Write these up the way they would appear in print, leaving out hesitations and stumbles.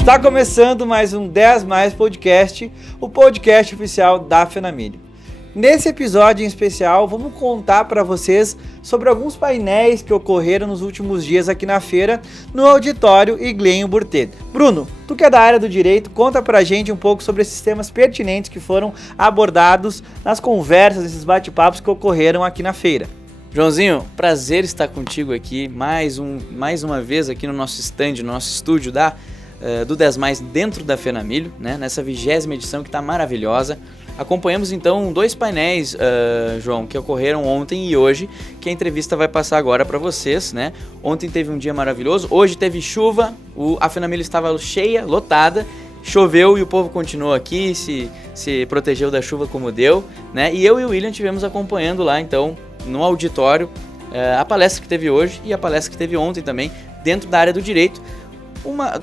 Está começando mais um 10 Mais Podcast, o podcast oficial da Fenamilho. Nesse episódio em especial, vamos contar para vocês sobre alguns painéis que ocorreram nos últimos dias aqui na feira, no auditório Iglenho Burtet. Bruno, tu que é da área do direito, conta pra gente um pouco sobre esses temas pertinentes que foram abordados nas conversas, esses bate-papos que ocorreram aqui na feira. Joãozinho, prazer estar contigo aqui mais uma vez aqui no nosso stand, no nosso estúdio do 10 Mais dentro da Fenamilho, né? Nessa 20ª edição que está maravilhosa. Acompanhamos então dois painéis, João, que ocorreram ontem e hoje, que a entrevista vai passar agora para vocês, né? Ontem teve um dia maravilhoso, hoje teve chuva, a Fenamilho estava cheia, lotada, choveu e o povo continuou aqui, se protegeu da chuva como deu, né? E eu e o William tivemos acompanhando lá então, no auditório, a palestra que teve hoje e a palestra que teve ontem também, dentro da área do direito.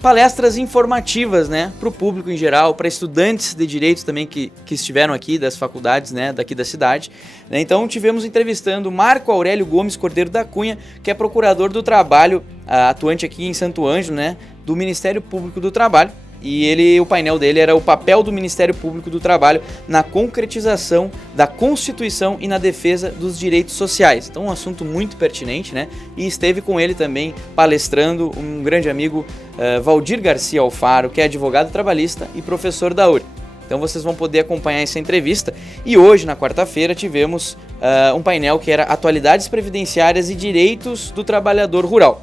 Palestras informativas, né, para o público em geral, para estudantes de direito também que estiveram aqui das faculdades, né, daqui da cidade. Né? Então tivemos entrevistando Marco Aurélio Gomes Cordeiro da Cunha, que é procurador do trabalho, atuante aqui em Santo Ângelo, né, do Ministério Público do Trabalho. E o painel dele era o papel do Ministério Público do Trabalho na concretização da Constituição e na defesa dos direitos sociais. Então um assunto muito pertinente, né? E esteve com ele também palestrando um grande amigo, Valdir Garcia Alfaro, que é advogado trabalhista e professor da URI. Então vocês vão poder acompanhar essa entrevista. E hoje, na quarta-feira, tivemos um painel que era Atualidades Previdenciárias e Direitos do Trabalhador Rural.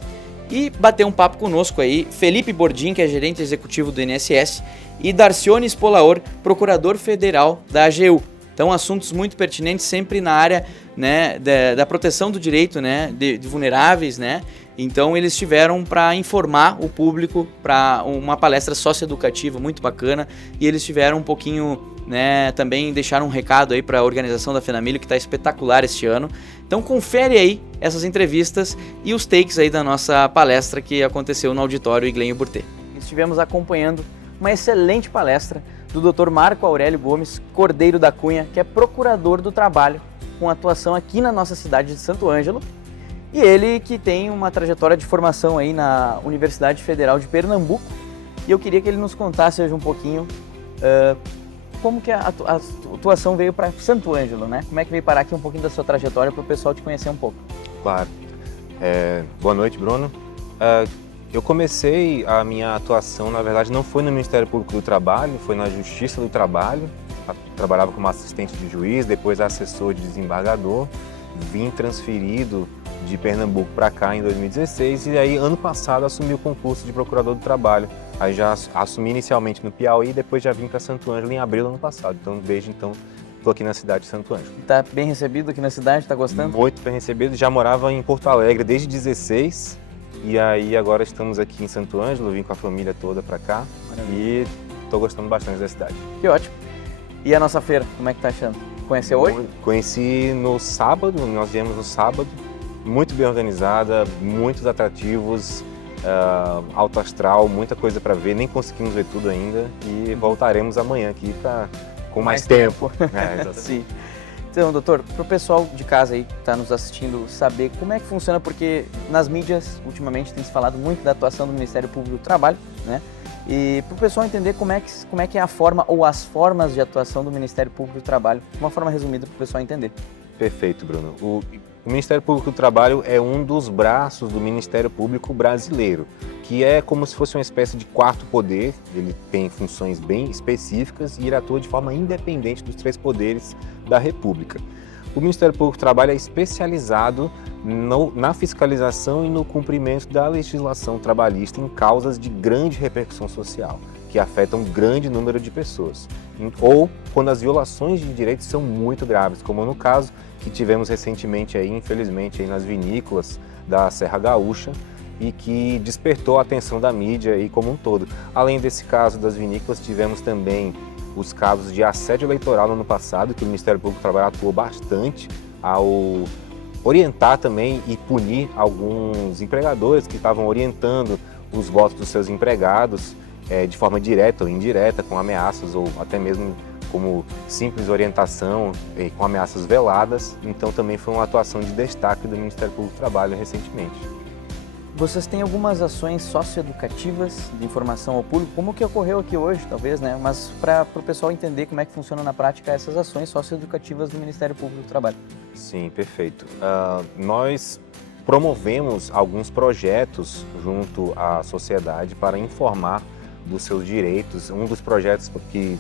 E bater um papo conosco aí, Felipe Bordim, que é gerente executivo do INSS, e Darcione Spolaor, procurador federal da AGU. Então, assuntos muito pertinentes, sempre na área, né, da proteção do direito, né, de vulneráveis, né? Então, eles tiveram para informar o público para uma palestra socioeducativa muito bacana, e eles tiveram um pouquinho, né, também deixaram um recado aí para a organização da Fenamilho, que está espetacular este ano. Então confere aí essas entrevistas e os takes aí da nossa palestra que aconteceu no auditório Iglenho Burtet. Estivemos acompanhando uma excelente palestra do Dr. Marco Aurélio Gomes Cordeiro da Cunha, que é procurador do trabalho, com atuação aqui na nossa cidade de Santo Ângelo, e ele que tem uma trajetória de formação aí na Universidade Federal de Pernambuco, e eu queria que ele nos contasse hoje um pouquinho como que a atuação veio para Santo Ângelo, né? Como é que veio parar aqui um pouquinho da sua trajetória para o pessoal te conhecer um pouco? Claro. Boa noite, Bruno. Eu comecei a minha atuação, na verdade, não foi no Ministério Público do Trabalho, foi na Justiça do Trabalho. Trabalhava como assistente de juiz, depois assessor de desembargador. Vim transferido de Pernambuco para cá em 2016 e aí, ano passado, assumi o concurso de procurador do trabalho. Aí já assumi inicialmente no Piauí e depois já vim para Santo Ângelo em abril do ano passado. Então, desde então, estou aqui na cidade de Santo Ângelo. Tá bem recebido aqui na cidade? Tá gostando? Muito bem recebido. Já morava em Porto Alegre desde 16 e aí agora estamos aqui em Santo Ângelo. Vim com a família toda para cá. Maravilha. E estou gostando bastante da cidade. Que ótimo. E a nossa feira, como é que tá achando? Conheceu hoje? Conheci no sábado, nós viemos no sábado. Muito bem organizada, muitos atrativos, alto astral, muita coisa para ver, nem conseguimos ver tudo ainda e voltaremos amanhã aqui com mais tempo. Sim. Então, doutor, para o pessoal de casa aí que está nos assistindo saber como é que funciona, porque nas mídias ultimamente tem se falado muito da atuação do Ministério Público do Trabalho, né? E para o pessoal entender como é que é a forma ou as formas de atuação do Ministério Público do Trabalho, de uma forma resumida para o pessoal entender. Perfeito, Bruno. O Ministério Público do Trabalho é um dos braços do Ministério Público brasileiro, que é como se fosse uma espécie de quarto poder. Ele tem funções bem específicas e ele atua de forma independente dos três poderes da República. O Ministério Público do Trabalho é especializado na fiscalização e no cumprimento da legislação trabalhista em causas de grande repercussão social, que afetam um grande número de pessoas, ou quando as violações de direitos são muito graves, como no caso que tivemos recentemente aí, infelizmente, aí nas vinícolas da Serra Gaúcha e que despertou a atenção da mídia aí como um todo. Além desse caso das vinícolas, tivemos também os casos de assédio eleitoral no ano passado, que o Ministério Público do Trabalho atuou bastante ao orientar também e punir alguns empregadores que estavam orientando os votos dos seus empregados de forma direta ou indireta, com ameaças ou até mesmo como simples orientação com ameaças veladas. Então também foi uma atuação de destaque do Ministério Público do Trabalho recentemente. Vocês têm algumas ações socioeducativas de informação ao público, como que ocorreu aqui hoje, talvez, né? Mas para o pessoal entender como é que funciona na prática essas ações socioeducativas do Ministério Público do Trabalho. Sim, perfeito. Nós promovemos alguns projetos junto à sociedade para informar dos seus direitos. Um dos projetos que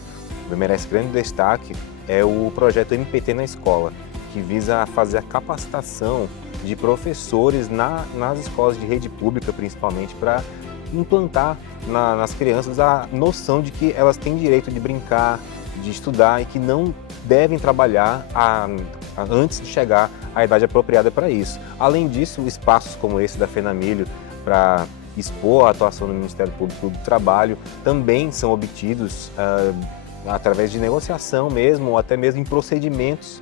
merece grande destaque é o projeto MPT na Escola, que visa fazer a capacitação de professores nas escolas de rede pública, principalmente, para implantar nas crianças a noção de que elas têm direito de brincar, de estudar e que não devem trabalhar antes de chegar à idade apropriada para isso. Além disso, espaços como esse da FENAMILHO para expor a atuação do Ministério Público do Trabalho também são obtidos através de negociação mesmo, ou até mesmo em procedimentos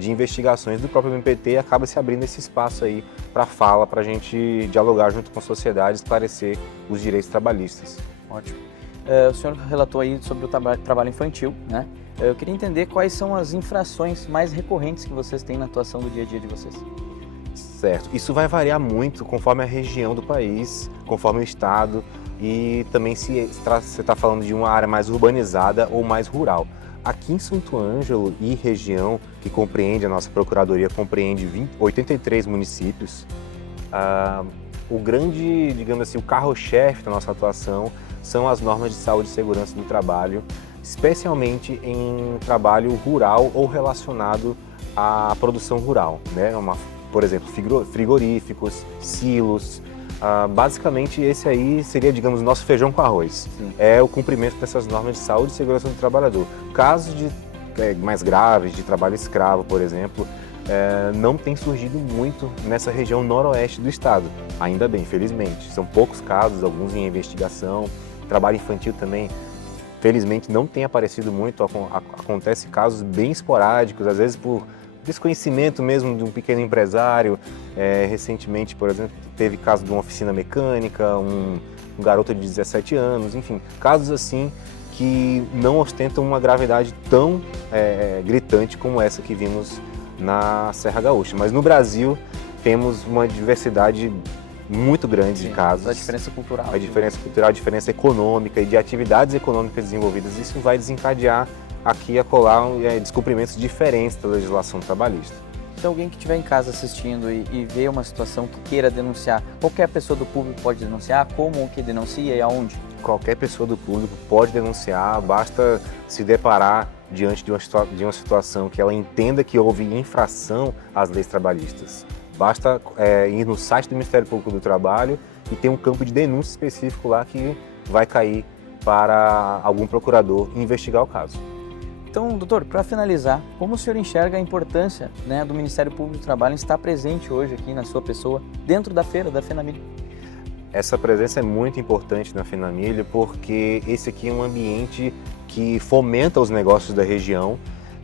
de investigações do próprio MPT, e acaba se abrindo esse espaço aí para fala, para a gente dialogar junto com a sociedade, esclarecer os direitos trabalhistas. Ótimo. O senhor relatou aí sobre o trabalho infantil, né? Eu queria entender quais são as infrações mais recorrentes que vocês têm na atuação do dia a dia de vocês. Certo. Isso vai variar muito conforme a região do país, conforme o estado, e também se você está falando de uma área mais urbanizada ou mais rural. Aqui em Santo Ângelo e região, que compreende, a nossa procuradoria compreende 83 municípios, o grande, digamos assim, o carro-chefe da nossa atuação são as normas de saúde e segurança do trabalho, especialmente em trabalho rural ou relacionado à produção rural, né? Por exemplo, frigoríficos, silos. Basicamente, esse aí seria, digamos, nosso feijão com arroz. Sim. É o cumprimento dessas normas de saúde e segurança do trabalhador. Casos mais graves, de trabalho escravo, por exemplo, não tem surgido muito nessa região noroeste do estado. Ainda bem, felizmente. São poucos casos, alguns em investigação. Trabalho infantil também, felizmente, não tem aparecido muito. Acontece casos bem esporádicos, às vezes por desconhecimento mesmo de um pequeno empresário. Recentemente, por exemplo, teve caso de uma oficina mecânica, um garoto de 17 anos, enfim, casos assim que não ostentam uma gravidade tão gritante como essa que vimos na Serra Gaúcha. Mas no Brasil temos uma diversidade muito grande de casos. A diferença cultural. A diferença cultural, a diferença econômica e de atividades econômicas desenvolvidas. Isso vai desencadear aqui e acolá descumprimentos diferentes da legislação trabalhista. Se alguém que estiver em casa assistindo e vê uma situação que queira denunciar, qualquer pessoa do público pode denunciar? Como que denuncia e aonde? Qualquer pessoa do público pode denunciar, basta se deparar diante de uma situação que ela entenda que houve infração às leis trabalhistas. Basta ir no site do Ministério Público do Trabalho e tem um campo de denúncia específico lá que vai cair para algum procurador investigar o caso. Então, doutor, para finalizar, como o senhor enxerga a importância, né, do Ministério Público do Trabalho em estar presente hoje aqui na sua pessoa, dentro da feira da FENAMILHO? Essa presença é muito importante na FENAMILHO porque esse aqui é um ambiente que fomenta os negócios da região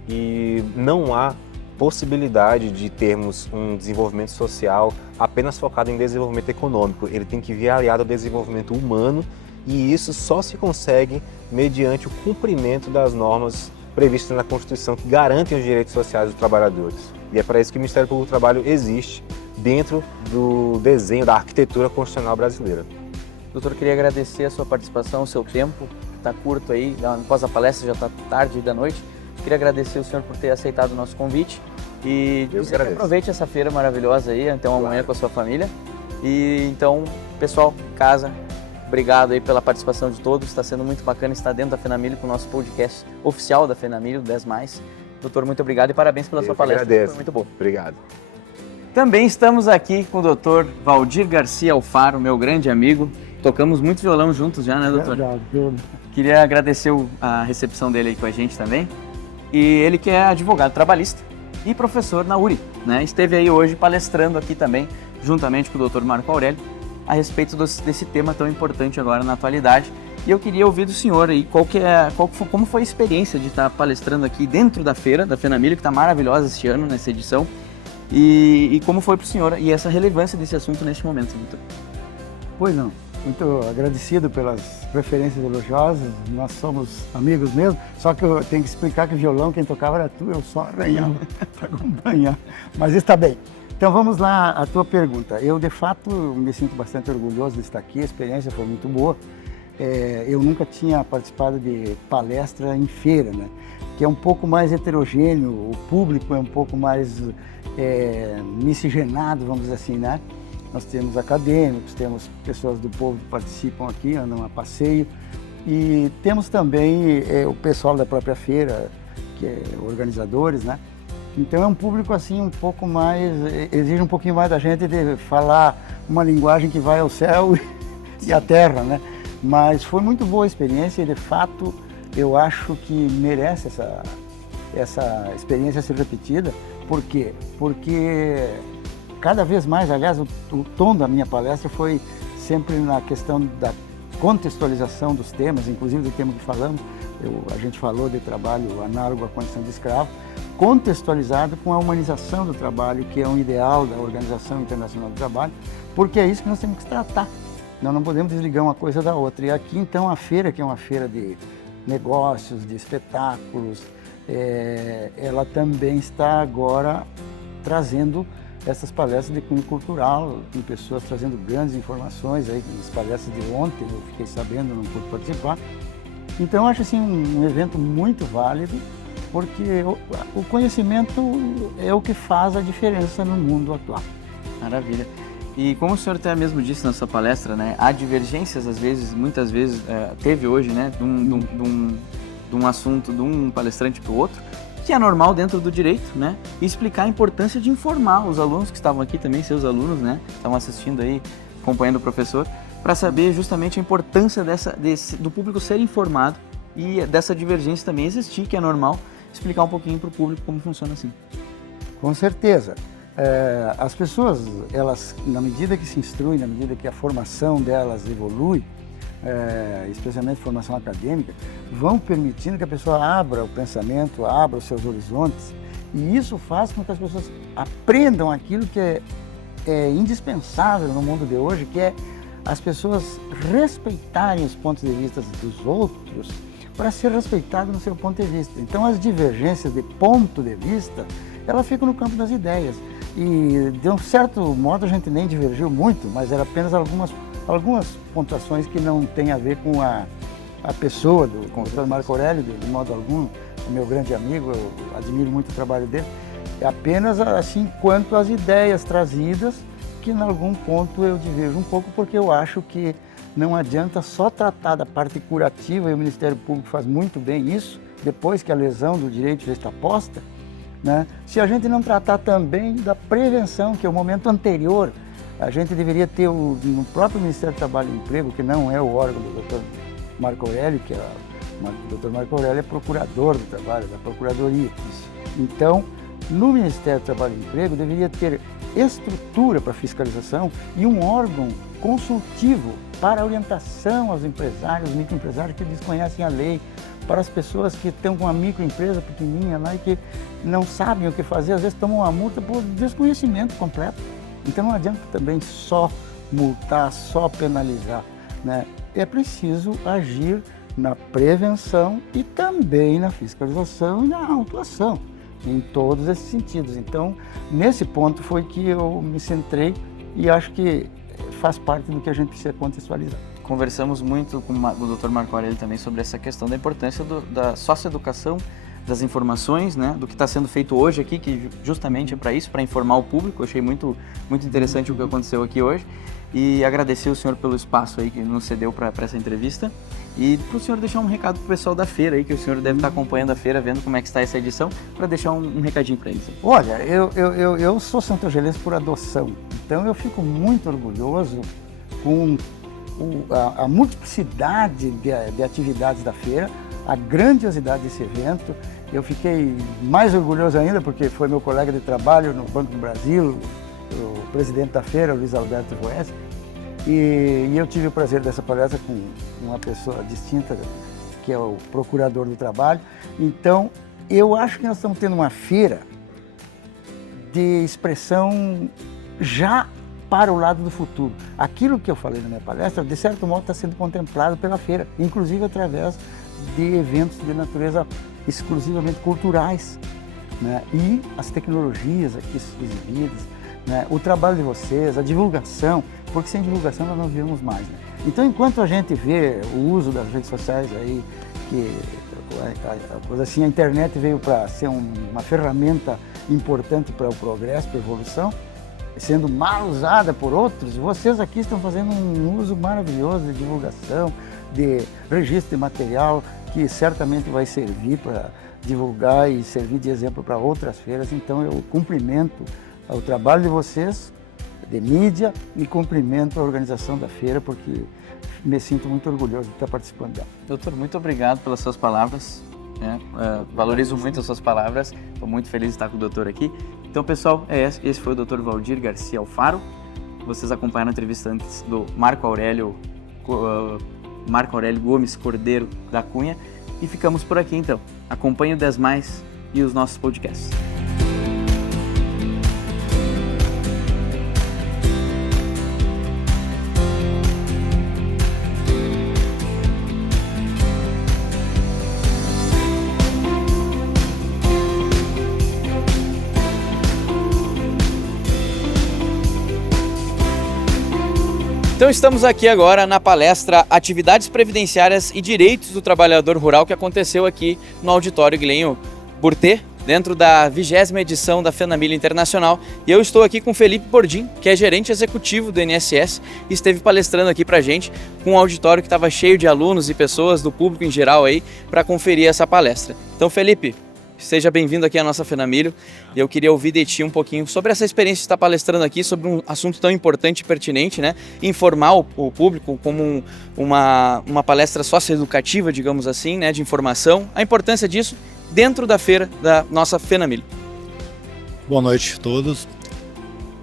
e não há possibilidade de termos um desenvolvimento social apenas focado em desenvolvimento econômico. Ele tem que vir aliado ao desenvolvimento humano e isso só se consegue mediante o cumprimento das normas previstas na Constituição que garantem os direitos sociais dos trabalhadores. E é para isso que o Ministério Público do Trabalho existe dentro do desenho da arquitetura constitucional brasileira. Doutor, queria agradecer a sua participação, o seu tempo, está curto aí, após a palestra já está tarde da noite. Queria agradecer o senhor por ter aceitado o nosso convite e que aproveite essa feira maravilhosa aí, até uma manhã com a sua família. E então, pessoal, casa, obrigado aí pela participação de todos, está sendo muito bacana estar dentro da FENAMILHO com o nosso podcast oficial da FENAMILHO, 10+. Doutor, muito obrigado e parabéns pela sua palestra. Agradeço. Foi muito bom. Obrigado. Também estamos aqui com o doutor Valdir Garcia Alfaro, meu grande amigo. Tocamos muito violão juntos já, né, doutor? Verdade. Queria agradecer a recepção dele aí com a gente também. E ele que é advogado trabalhista e professor na URI, né? Esteve aí hoje palestrando aqui também, juntamente com o doutor Marco Aurélio, a respeito desse tema tão importante agora na atualidade. E eu queria ouvir do senhor aí como foi a experiência de estar palestrando aqui dentro da feira da FENAMILHO, que está maravilhosa este ano, nessa edição, e como foi para o senhor e essa relevância desse assunto neste momento, doutor. Pois não, muito agradecido pelas preferências elogiosas, nós somos amigos mesmo, só que eu tenho que explicar que o violão quem tocava era tu, eu só arranhava para acompanhar, mas está bem. Então vamos lá, a tua pergunta. Eu, de fato, me sinto bastante orgulhoso de estar aqui, a experiência foi muito boa. Eu nunca tinha participado de palestra em feira, né? Que é um pouco mais heterogêneo, o público é um pouco mais miscigenado, vamos dizer assim, né? Nós temos acadêmicos, temos pessoas do povo que participam aqui, andam a passeio, e temos também o pessoal da própria feira, que é organizadores, né? Então é um público assim um pouco mais, exige um pouquinho mais da gente de falar uma linguagem que vai ao céu e à terra, né? Mas foi muito boa a experiência e, de fato, eu acho que merece essa experiência ser repetida. Por quê? Porque cada vez mais, aliás, o tom da minha palestra foi sempre na questão da contextualização dos temas, inclusive do tema que falamos. A gente falou de trabalho análogo à condição de escravo, contextualizado com a humanização do trabalho, que é um ideal da Organização Internacional do Trabalho, porque é isso que nós temos que tratar. Nós não podemos desligar uma coisa da outra. E aqui, então, a feira, que é uma feira de negócios, de espetáculos, ela também está agora trazendo essas palestras de cunho cultural, com pessoas trazendo grandes informações, aí, as palestras de ontem, eu fiquei sabendo, não pude participar. Então, eu acho assim, um evento muito válido, porque o conhecimento é o que faz a diferença no mundo atual. Maravilha. E como o senhor até mesmo disse na sua palestra, né, há divergências, às vezes, muitas vezes, teve hoje, né, de um assunto de um palestrante para o outro, que é normal dentro do direito, né, e explicar a importância de informar os alunos que estavam aqui também, seus alunos, né, estavam assistindo aí, acompanhando o professor, para saber justamente a importância do público ser informado e dessa divergência também existir, que é normal, explicar um pouquinho para o público como funciona assim. Com certeza. As pessoas, elas, na medida que se instruem, na medida que a formação delas evolui, especialmente formação acadêmica, vão permitindo que a pessoa abra o pensamento, abra os seus horizontes, e isso faz com que as pessoas aprendam aquilo que é indispensável no mundo de hoje, que é as pessoas respeitarem os pontos de vista dos outros para ser respeitado no seu ponto de vista. Então, as divergências de ponto de vista, elas ficam no campo das ideias. E, de um certo modo, a gente nem divergiu muito, mas era apenas algumas pontuações que não têm a ver com a pessoa do professor Marco Aurélio, de modo algum, o meu grande amigo, eu admiro muito o trabalho dele, é apenas assim quanto as ideias trazidas, que em algum ponto eu diverjo um pouco, porque eu acho que não adianta só tratar da parte curativa, e o Ministério Público faz muito bem isso, depois que a lesão do direito já está posta, né? Se a gente não tratar também da prevenção, que é o momento anterior, a gente deveria ter no próprio Ministério do Trabalho e Emprego, que não é o órgão do Dr. Marco Aurélio, que o Dr. Marco Aurélio é procurador do trabalho, da Procuradoria. Então, no Ministério do Trabalho e Emprego deveria ter estrutura para fiscalização e um órgão consultivo para orientação aos empresários, microempresários que desconhecem a lei, para as pessoas que estão com uma microempresa pequenininha lá e que não sabem o que fazer, às vezes tomam uma multa por desconhecimento completo. Então não adianta também só multar, só penalizar, né? É preciso agir na prevenção e também na fiscalização e na autuação, em todos esses sentidos. Então, nesse ponto foi que eu me centrei e acho que faz parte do que a gente precisa contextualizar. Conversamos muito com o Dr. Marco Aurélio também sobre essa questão da importância da socioeducação, das informações, né, do que está sendo feito hoje aqui, que justamente é para isso, para informar o público. Eu achei muito interessante o que aconteceu aqui hoje e agradecer o senhor pelo espaço aí que nos cedeu para essa entrevista e para o senhor deixar um recado para o pessoal da feira aí, que o senhor deve estar acompanhando a feira, vendo como é que está essa edição, para deixar um recadinho para eles. Olha, eu sou santogelense por adoção, então eu fico muito orgulhoso com a multiplicidade de atividades da feira, a grandiosidade desse evento. Eu fiquei mais orgulhoso ainda porque foi meu colega de trabalho no Banco do Brasil, o presidente da feira, Luiz Alberto Voes, e eu tive o prazer dessa palestra com uma pessoa distinta, que é o procurador do trabalho. Então, eu acho que nós estamos tendo uma feira de expressão já para o lado do futuro. Aquilo que eu falei na minha palestra, de certo modo, está sendo contemplado pela feira, inclusive através de eventos de natureza exclusivamente culturais, né? E as tecnologias aqui exibidas. né? O trabalho de vocês, a divulgação, porque sem divulgação nós não vivemos mais, né? Então, enquanto a gente vê o uso das redes sociais aí, que assim, a internet veio para ser uma ferramenta importante para o progresso, para a evolução, sendo mal usada por outros, vocês aqui estão fazendo um uso maravilhoso de divulgação, de registro de material, que certamente vai servir para divulgar e servir de exemplo para outras feiras. Então eu cumprimento o trabalho de vocês, de mídia, e cumprimento a organização da feira, porque me sinto muito orgulhoso de estar participando dela. Doutor, muito obrigado pelas suas palavras, né? Valorizo muito as suas palavras, estou muito feliz de estar com o doutor aqui. Então, pessoal, esse foi o Dr. Valdir Garcia Alfaro. Vocês acompanharam a entrevista antes do Marco Aurélio Gomes Cordeiro da Cunha. E ficamos por aqui, então. Acompanhe o 10 Mais e os nossos podcasts. Então estamos aqui agora na palestra Atividades Previdenciárias e Direitos do Trabalhador Rural, que aconteceu aqui no Auditório Guilherme Burtê, dentro da 20ª edição da FENAMILH Internacional. E eu estou aqui com Felipe Bordim, que é gerente executivo do INSS, e esteve palestrando aqui pra gente com um auditório que estava cheio de alunos e pessoas do público em geral aí para conferir essa palestra. Então, Felipe, seja bem-vindo aqui à nossa FENAMILH, e eu queria ouvir de ti um pouquinho sobre essa experiência de estar palestrando aqui sobre um assunto tão importante e pertinente, né? Informar o público como uma palestra socioeducativa, digamos assim, né? De informação, a importância disso dentro da feira da nossa FENAMILH. Boa noite a todos.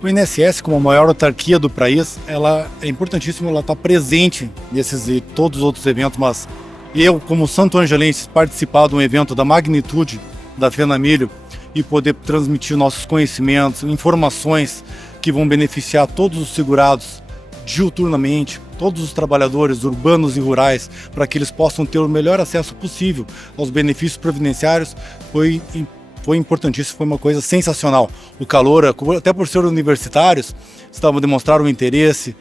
O INSS, como a maior autarquia do país, ela é importantíssimo, ela está presente nesses e todos os outros eventos, mas eu, como santo angelense, participar de um evento da magnitude da FENAMILH e poder transmitir nossos conhecimentos, informações que vão beneficiar todos os segurados diuturnamente, todos os trabalhadores urbanos e rurais, para que eles possam ter o melhor acesso possível aos benefícios previdenciários, foi importantíssimo, foi uma coisa sensacional. O calor, até por ser universitários, estavam demonstrando o interesse,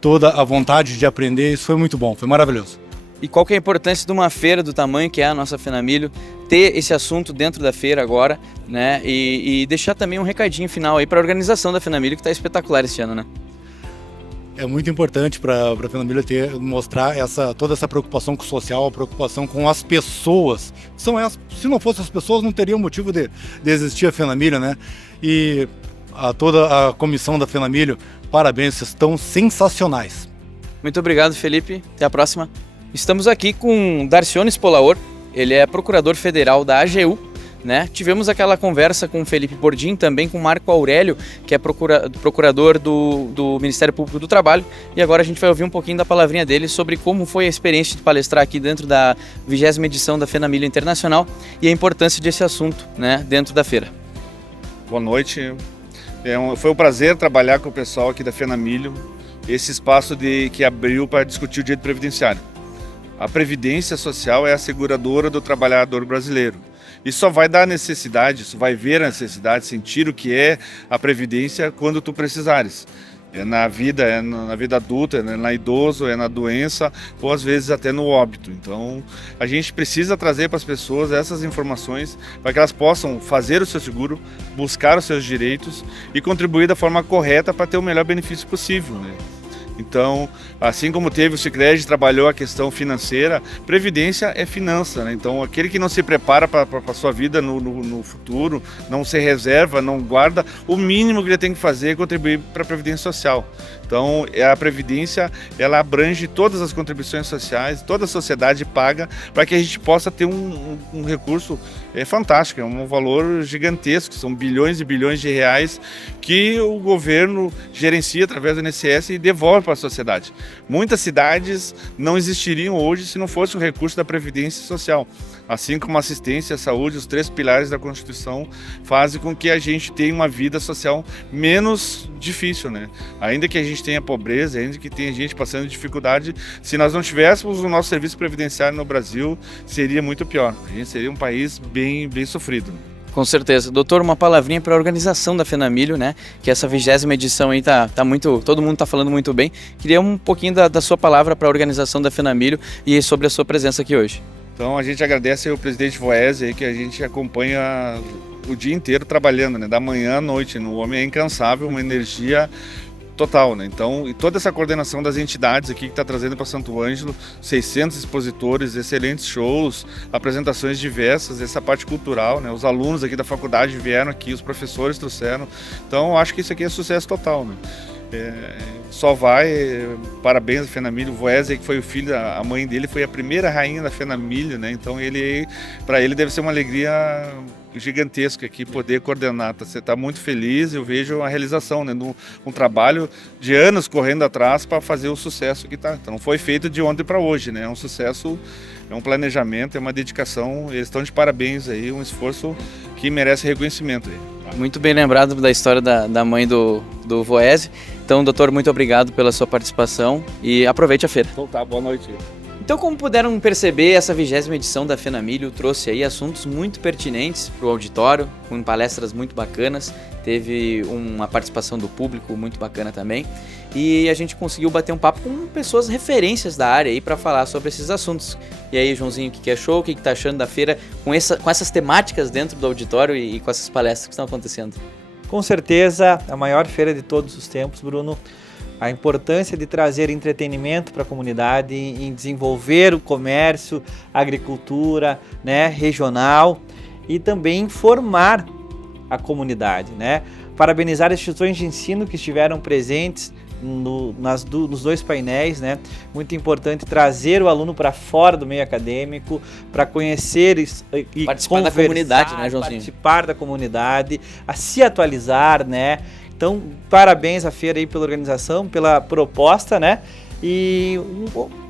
toda a vontade de aprender, isso foi muito bom, foi maravilhoso. E qual que é a importância de uma feira do tamanho que é a nossa FENAMILH, ter esse assunto dentro da feira agora, né? E deixar também um recadinho final aí para a organização da FENAMILH, que está espetacular esse ano, né? É muito importante para a FENAMILH mostrar toda essa preocupação com o social, a preocupação com as pessoas. Se não fossem as pessoas, não teria motivo de existir a FENAMILH, né? E toda a comissão da FENAMILH, parabéns, vocês estão sensacionais. Muito obrigado, Felipe. Até a próxima. Estamos aqui com Darcione Spolaor, ele é procurador federal da AGU, né? Tivemos aquela conversa com o Felipe Bordim, também com o Marco Aurélio, que é procurador do Ministério Público do Trabalho, e agora a gente vai ouvir um pouquinho da palavrinha dele sobre como foi a experiência de palestrar aqui dentro da 20ª edição da FENAMILH Internacional e a importância desse assunto, né, dentro da feira. Boa noite, foi um prazer trabalhar com o pessoal aqui da FENAMILH, esse espaço que abriu para discutir o direito previdenciário. A Previdência Social é a seguradora do trabalhador brasileiro. Isso só vai dar necessidade, isso vai ver a necessidade, sentir o que é a Previdência quando tu precisares. É na vida adulta, é na idoso, é na doença, ou às vezes até no óbito. Então, a gente precisa trazer para as pessoas essas informações para que elas possam fazer o seu seguro, buscar os seus direitos e contribuir da forma correta para ter o melhor benefício possível, né? Então, assim como teve o Sicredi, trabalhou a questão financeira, previdência é finança, né? Então, aquele que não se prepara para a sua vida no futuro, não se reserva, não guarda, o mínimo que ele tem que fazer é contribuir para a previdência social. Então, a previdência, ela abrange todas as contribuições sociais, toda a sociedade paga para que a gente possa ter um recurso fantástico, é um valor gigantesco, são bilhões e bilhões de reais que o governo gerencia através do INSS e devolve para a sociedade. Muitas cidades não existiriam hoje se não fosse o recurso da Previdência Social. Assim como a assistência, a saúde, os 3 pilares da Constituição fazem com que a gente tenha uma vida social menos difícil, né? Ainda que a gente tenha pobreza, ainda que tenha gente passando dificuldade, se nós não tivéssemos o nosso serviço previdenciário no Brasil, seria muito pior. A gente seria um país bem sofrido. Com certeza. Doutor, uma palavrinha para a organização da FENAMILHO, né? Que essa 20ª edição aí tá muito, todo mundo tá falando muito bem. Queria um pouquinho da sua palavra para a organização da FENAMILHO e sobre a sua presença aqui hoje. Então a gente agradece ao presidente Voese aí, que a gente acompanha o dia inteiro trabalhando, né? Da manhã à noite. O homem é incansável, uma energia total, né? Então, e toda essa coordenação das entidades aqui que está trazendo para Santo Ângelo, 600 expositores, excelentes shows, apresentações diversas, essa parte cultural, né? Os alunos aqui da faculdade vieram aqui, os professores trouxeram. Então, eu acho que isso aqui é sucesso total, né? Parabéns à FENAMILHO, o Voese, que foi o filho, a mãe dele foi a primeira rainha da FENAMILHO, né? Então para ele deve ser uma alegria gigantesca aqui poder coordenar, tá muito feliz, eu vejo a realização, né? Um trabalho de anos correndo atrás para fazer o sucesso que tá. Então não foi feito de ontem para hoje, né? É um sucesso, é um planejamento, é uma dedicação, eles estão de parabéns aí, um esforço que merece reconhecimento aí. Muito bem lembrado da história da mãe do Voese. Então, doutor, muito obrigado pela sua participação e aproveite a feira. Então tá, boa noite. Então, como puderam perceber, essa 20ª edição da FENAMILHO trouxe aí assuntos muito pertinentes para o auditório, com palestras muito bacanas, teve uma participação do público muito bacana também, e a gente conseguiu bater um papo com pessoas referências da área aí para falar sobre esses assuntos. E aí, Joãozinho, o que achou, o que tá achando da feira com essas temáticas dentro do auditório e com essas palestras que estão acontecendo? Com certeza, a maior feira de todos os tempos, Bruno. A importância de trazer entretenimento para a comunidade, em desenvolver o comércio, a agricultura, né, regional e também formar a comunidade, né? Parabenizar as instituições de ensino que estiveram presentes nos dois painéis, né? Muito importante trazer o aluno para fora do meio acadêmico, para conhecer e participar da comunidade, né, Joãozinho? Participar da comunidade, a se atualizar, né? Então, parabéns à feira aí pela organização, pela proposta, né? E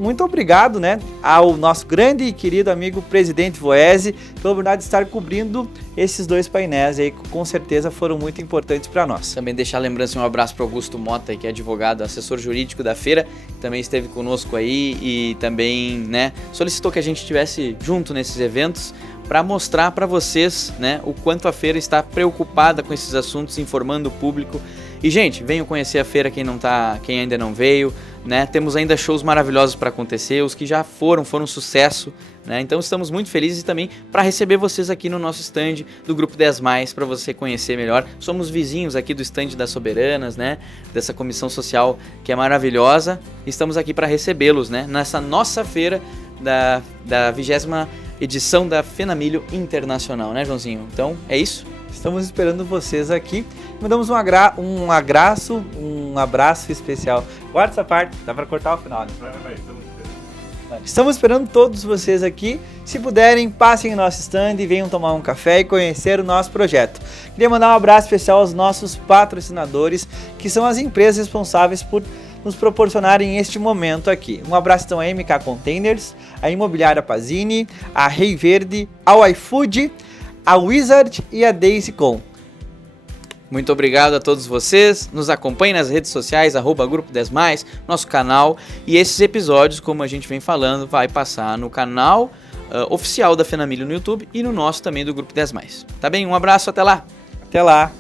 muito obrigado, né, ao nosso grande e querido amigo presidente Voese pela oportunidade de estar cobrindo esses dois painéis aí, que com certeza foram muito importantes para nós. Também deixar a lembrança e um abraço para Augusto Mota, que é advogado, assessor jurídico da feira, também esteve conosco aí e também, né, solicitou que a gente estivesse junto nesses eventos para mostrar para vocês, né, o quanto a feira está preocupada com esses assuntos, informando o público. E, gente, venham conhecer a feira quem ainda não veio, né? Temos ainda shows maravilhosos para acontecer, os que já foram sucesso, né? Então estamos muito felizes também para receber vocês aqui no nosso stand do Grupo 10+, para você conhecer melhor. Somos vizinhos aqui do stand das Soberanas, né? Dessa comissão social que é maravilhosa. Estamos aqui para recebê-los, né? Nessa nossa feira da 20ª edição da FENAMILHO Internacional, né, Joãozinho? Então, é isso. Estamos esperando vocês aqui. Mandamos um abraço especial. Guarda essa parte, dá para cortar o final. Estamos esperando todos vocês aqui. Se puderem, passem no nosso stand e venham tomar um café e conhecer o nosso projeto. Queria mandar um abraço especial aos nossos patrocinadores, que são as empresas responsáveis por nos proporcionarem este momento aqui. Um abraço então a MK Containers, a Imobiliária Pazini, a Rei Verde, ao iFood, a Wizard e a Daisy.com. Muito obrigado a todos vocês, nos acompanhem nas redes sociais, @Grupo 10+, nosso canal, e esses episódios, como a gente vem falando, vai passar no canal oficial da FENAMILHO no YouTube e no nosso também do Grupo 10+. Tá bem? Um abraço, até lá! Até lá!